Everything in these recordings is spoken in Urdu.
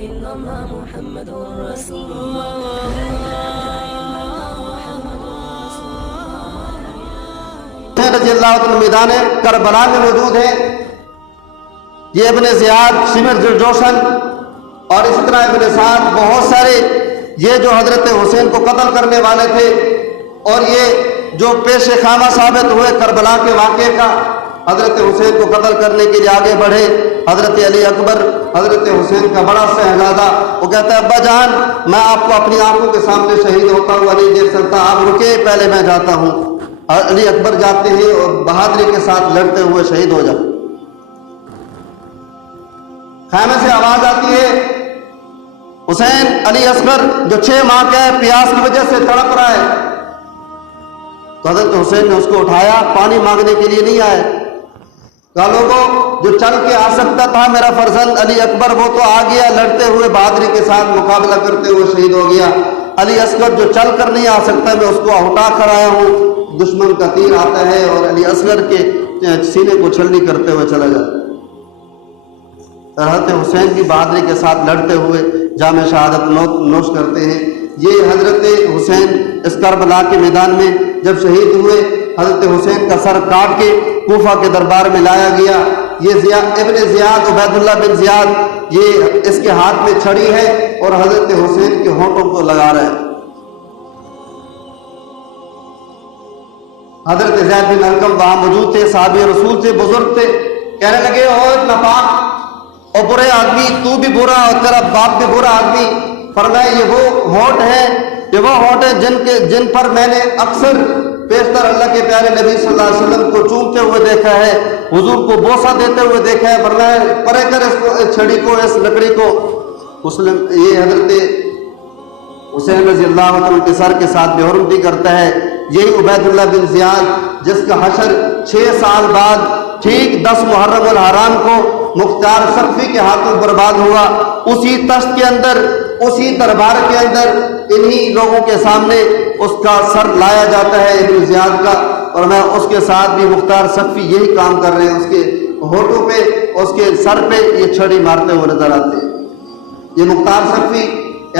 إلا الله محمد رسول الله رضی اللہ عنہ میدان کربلا میں موجود ہیں. یہ ابن زیاد، سمر جوشن اور اسی طرح ابن سعد، بہت سارے یہ جو حضرت حسین کو قتل کرنے والے تھے اور یہ جو پیش خامہ ثابت ہوئے کربلا کے واقعے کا، حضرت حسین کو قتل کرنے کے لیے آگے بڑھے. حضرت علی اکبر حضرت حسین کا بڑا شہزادہ، وہ کہتا ہے ابا جان میں آپ کو اپنی آنکھوں کے سامنے شہید ہوتا ہوا نہیں دیکھ سکتا، آپ رکے پہلے میں جاتا ہوں. علی اکبر جاتے ہیں اور بہادری کے ساتھ لڑتے ہوئے شہید ہو جاتے. خیمے سے آواز آتی ہے حسین علی اصغر جو 6 ماہ کا ہے پیاس کی وجہ سے تڑپ رہا ہے. تو حضرت حسین نے اس کو اٹھایا، پانی مانگنے کے لیے نہیں آئے. کہا لوگوں جو چل کے آ سکتا تھا میرا فرزند علی اکبر وہ تو آ گیا، لڑتے ہوئے بہادری کے ساتھ مقابلہ کرتے ہوئے شہید ہو گیا. علی اصغر جو چل کر نہیں آ سکتا میں اس کو اٹھا کر آیا ہوں. دشمن کا تیر آتا ہے اور علی اصغر کے سینے کو چھلنی کرتے ہوئے چلا جاتا ہے. حضرت حسین کی بہادری کے ساتھ لڑتے ہوئے جام شہادت نوش کرتے ہیں. یہ حضرت حسین اس کربلا کے میدان میں جب شہید ہوئے، حضرت حسین کا سر کاٹ کے کوفہ کے دربار میں لایا گیا. یہ ابن زیاد عبید اللہ بن زیاد یہ اس کے ہاتھ میں چھڑی ہے اور حضرت حسین کے ہونٹوں کو لگا رہا ہے. حضرت زید بن ارقم وہاں موجود تھے، صحابی رسول تھے، بزرگ تھے. کہنے لگے اور ناپاک اور برے آدمی، تو بھی برا اور تیرا باپ بھی برا آدمی. فرمایا یہ وہ ہونٹ ہیں جن پر میں نے اکثر پیشتر اللہ کے پیارے نبی صلی اللہ علیہ وسلم کو چومتے ہوئے دیکھا ہے، حضور کو بوسہ دیتے ہوئے دیکھا ہے. فرمایا پرے کر اس چھڑی کو، اس لکڑی کو. مسلم یہ حضرت حسین رضی اللہ عنہ کے سر کے ساتھ بے حرمتی کرتا ہے. یہی عبید اللہ بن زیاد جس کا حشر 6 سال بعد ٹھیک 10 محرم الحرام کو مختار سقفی کے ہاتھوں برباد ہوا. اسی تشت کے اندر، اسی دربار کے اندر انہی لوگوں کے سامنے اس کا سر لایا جاتا ہے ابن زیاد کا. اور میں اس کے ساتھ بھی مختار سقفی یہی کام کر رہے ہیں. اس کے ہونٹوں پہ، اس کے سر پہ یہ چھڑی مارتے ہوئے نظر آتے ہیں. یہ مختار سقفی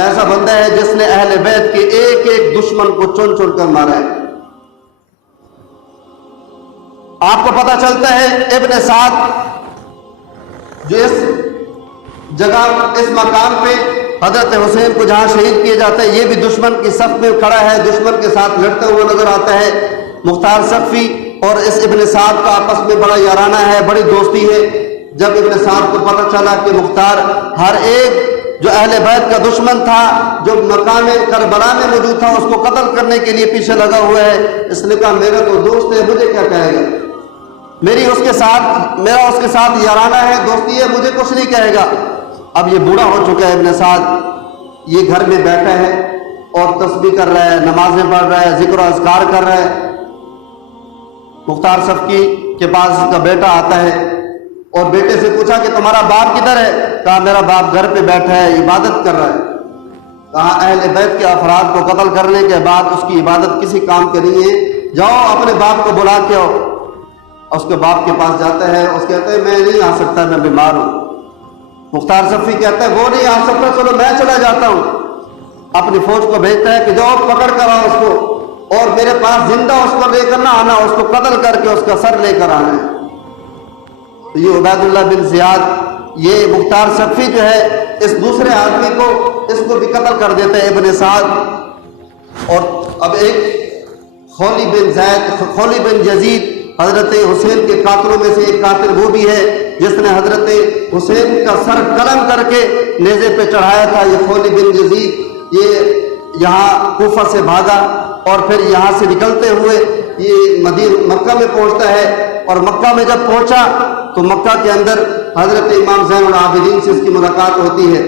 ایسا بندہ ہے جس نے اہل بیت کے ایک ایک دشمن کو چن چن کر مارا ہے. آپ کو پتہ چلتا ہے ابن سعد جو اس جگہ، اس مقام پہ حضرت حسین کو جہاں شہید کیا جاتا ہے، یہ بھی دشمن کی صف میں کھڑا ہے، دشمن کے ساتھ لڑتا ہوا نظر آتا ہے. مختار سقفی اور اس ابن سعد کا آپس میں بڑا یارانہ ہے، بڑی دوستی ہے. جب ابن سعد کو پتہ چلا کہ مختار ہر ایک جو اہل بیت کا دشمن تھا، جو مقام کربلا میں موجود تھا، اس کو قتل کرنے کے لیے پیچھے لگا ہوا ہے، اس نے کہا میرا تو دوست ہے، مجھے کیا کہے گا، میرا اس کے ساتھ یارانہ ہے، دوستی ہے، مجھے کچھ نہیں کہے گا. اب یہ بوڑھا ہو چکا ہے ابن سعد، یہ گھر میں بیٹھا ہے اور تسبیح کر رہا ہے، نمازیں پڑھ رہا ہے، ذکر و اذکار کر رہا ہے. مختار سقفی کے پاس اس کا بیٹا آتا ہے اور بیٹے سے پوچھا کہ تمہارا باپ کدھر ہے؟ کہا میرا باپ گھر پہ بیٹھا ہے، عبادت کر رہا ہے. کہا اہل بیت کے افراد کو قتل کرنے کے بعد اس کی عبادت کسی کام کے نہیں ہے، جاؤ اپنے باپ کو بلا کے آؤ. اس کے باپ کے پاس جاتا ہے، اس کہتا ہے میں نہیں آ سکتا، میں بیمار ہوں. مختار سقفی کہتا ہے وہ نہیں آ سکتا، چلو میں چلا جاتا ہوں. اپنی فوج کو بھیجتا ہے کہ جاؤ پکڑ کر آؤ اس کو، اور میرے پاس زندہ اس کو لے کر نہ آنا، اس کو قتل کر کے اس کا سر لے کر آنا ہے. تو یہ عبید اللہ بن زیاد، یہ مختار سقفی جو ہے اس دوسرے آدمی کو، اس کو بھی قتل کر دیتا ہے ابن سعد. اور اب ایک خولی بن یزید حضرت حسین کے قاتلوں میں سے ایک قاتل وہ بھی ہے جس نے حضرت حسین کا سر قلم کر کے نیزے پہ چڑھایا تھا. یہ خولی بن یزید یہ یہاں کوفہ سے بھاگا اور پھر یہاں سے نکلتے ہوئے یہ مکہ میں پہنچتا ہے. اور مکہ میں جب پہنچا تو مکہ کے اندر حضرت امام زین العابدین سے اس کی ملاقات ہوتی ہے.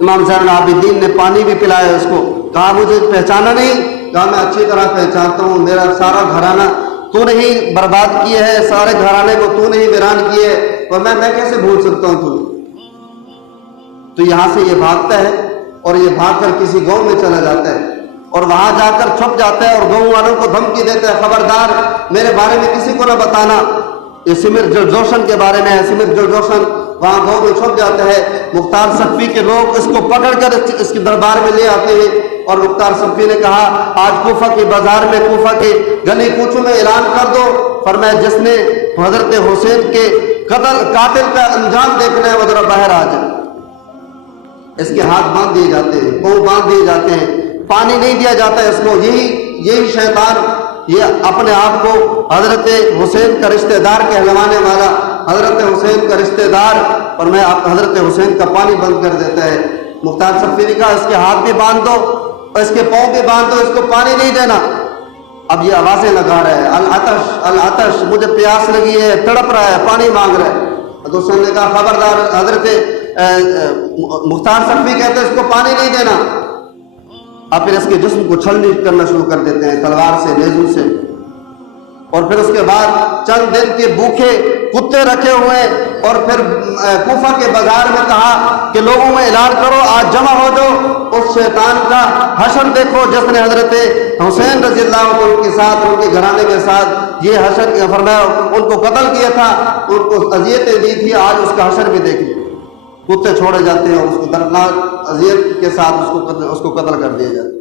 امام زین العابدین نے پانی بھی پلایا اس کو. کہا مجھے پہچانا نہیں؟ کہا میں اچھی طرح پہچانتا ہوں، میرا سارا گھرانہ تو نہیں برباد کیے ہے، سارے گھرانے کو تو نہیں ویران کیے ہے، اور میں کیسے بھول سکتا ہوں تمہیں. تو یہاں سے یہ بھاگتا ہے اور یہ بھاگ کر کسی گاؤں میں چلا جاتا ہے اور وہاں جا کر چھپ جاتا ہے اور گاؤں والوں کو دھمکی دیتا ہے خبردار میرے بارے میں کسی کو نہ بتانا. یہ سمر جوشن کے بارے میں ہے. سمر جوشن وہاں گاؤں میں چھپ جاتا ہے. مختار سقفی کے لوگ اس کو پکڑ کر اس کے دربار میں لے آتے ہیں اور مختار سقفی نے کہا آج کوفہ کے بازار میں کوفہ کے گلی کوچوں میں اعلان کر دو. فرمایا جس نے حضرت حسین کے قاتل کا انجام دیکھنا ہے وہ ذرا باہر آ جائے. اس کے ہاتھ باندھ دیے جاتے ہیں, پاؤں باندھ دیے جاتے ہیں, پانی نہیں دیا جاتا ہے اس کو. یہی شیطان یہ اپنے آپ کو حضرت حسین کا رشتہ دار کہلوانے والا, حضرت حسین کا رشتہ دار, اور میں حضرت حسین کا پانی بند کر دیتا ہے. مختار سقفی نے کہا اس کے ہاتھ بھی باندھ دو, اس کے پاؤں بھی باندھ دو, اس کو پانی نہیں دینا. اب یہ آوازیں لگا رہا ہے, العطش العطش, مجھے پیاس لگی ہے, تڑپ رہا ہے, پانی مانگ رہا ہے. تو حسین نے کہا خبردار, حضرت مختار سقفی کہتے ہیں اس کو پانی نہیں دینا. اب پھر اس کے جسم کو چھلنی کرنا شروع کر دیتے ہیں تلوار سے, نیزوں سے. اور پھر اس کے بعد چند دن کے بھوکے کتے رکھے ہوئے اور پھر کوفہ کے بازار میں کہا کہ لوگوں میں اعلان کرو آج جمع ہو جاؤ, اس شیطان کا حشر دیکھو جس نے حضرت حسین رضی اللہ عنہ کے ساتھ, ان کے گھرانے کے ساتھ یہ حشر فرمایا, ان کو قتل کیا تھا, ان کو اذیتیں دی تھی, آج اس کا حشر بھی دیکھیے. کتے چھوڑے جاتے ہیں اور اس کو دردناک اذیت کے ساتھ اس کو قتل کر دیا جاتا ہے.